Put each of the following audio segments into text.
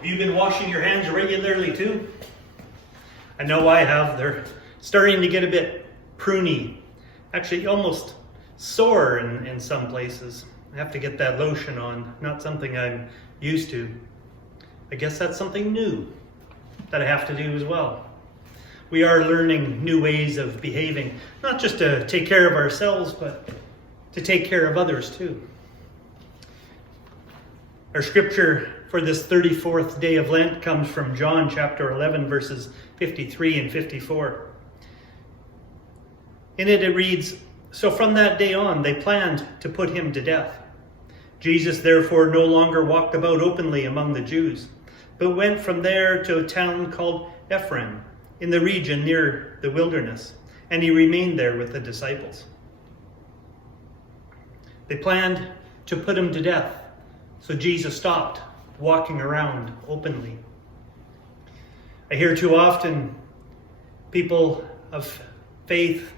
Have you been washing your hands regularly too? I know I have. They're starting to get a bit pruny. Actually, almost sore in some places. I have to get that lotion on. Not something I'm used to. I guess that's something new that I have to do as well. We are learning new ways of behaving, not just to take care of ourselves, but to take care of others too. Our scripture for this 34th day of Lent comes from John chapter 11, verses 53 and 54. In it reads, "So from that day on they planned to put him to death. Jesus therefore no longer walked about openly among the Jews, but went from there to a town called Ephraim, in the region near the wilderness, and he remained there with the disciples." They planned to put him to death, so Jesus stopped walking around openly. I hear too often people of faith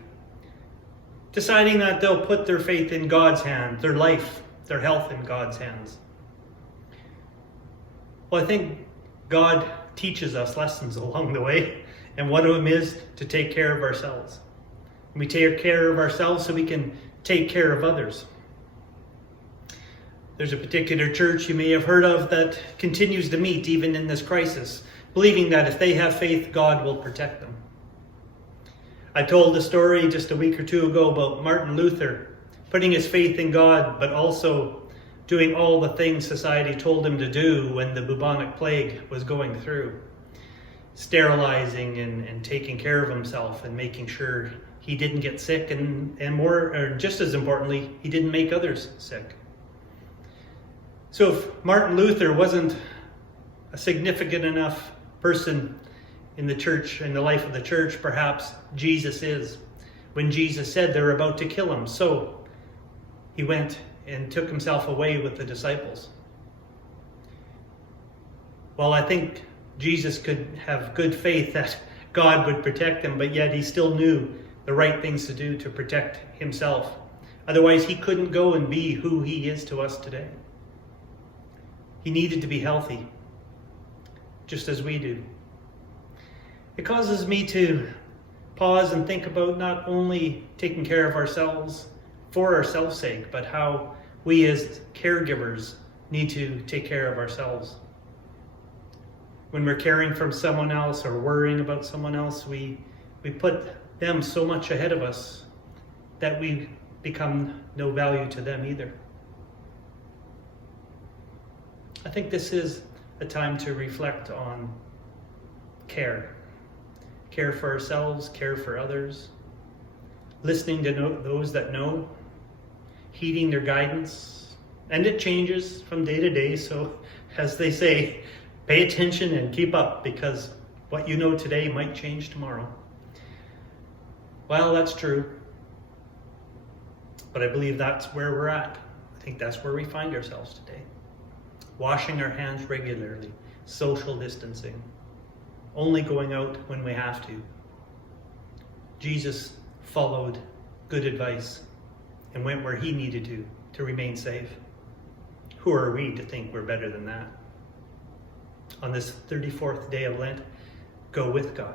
deciding that they'll put their faith in God's hands, their life, their health in God's hands. Well, I think God teaches us lessons along the way, and one of them is to take care of ourselves. We take care of ourselves so we can take care of others. There's a particular church you may have heard of that continues to meet even in this crisis, believing that if they have faith, God will protect them. I told a story just a week or two ago about Martin Luther putting his faith in God, but also doing all the things society told him to do when the bubonic plague was going through. Sterilizing and taking care of himself and making sure he didn't get sick, and more, or just as importantly, he didn't make others sick. So if Martin Luther wasn't a significant enough person in the church, in the life of the church, perhaps Jesus is. When Jesus said they were about to kill him, so he went and took himself away with the disciples. Well, I think Jesus could have good faith that God would protect him, but yet he still knew the right things to do to protect himself. Otherwise, he couldn't go and be who he is to us today. He needed to be healthy, just as we do. It causes me to pause and think about not only taking care of ourselves for ourselves' sake, but how we as caregivers need to take care of ourselves. When we're caring for someone else or worrying about someone else, we put them so much ahead of us that we become no value to them either. I think this is a time to reflect on care. Care for ourselves, care for others, listening to those that know, heeding their guidance. And it changes from day to day, so as they say, pay attention and keep up, because what you know today might change tomorrow. Well, that's true. But I believe that's where we're at. I think that's where we find ourselves today. Washing our hands regularly, social distancing, only going out when we have to. Jesus followed good advice and went where he needed to remain safe. Who are we to think we're better than that? On this 34th day of Lent, go with God.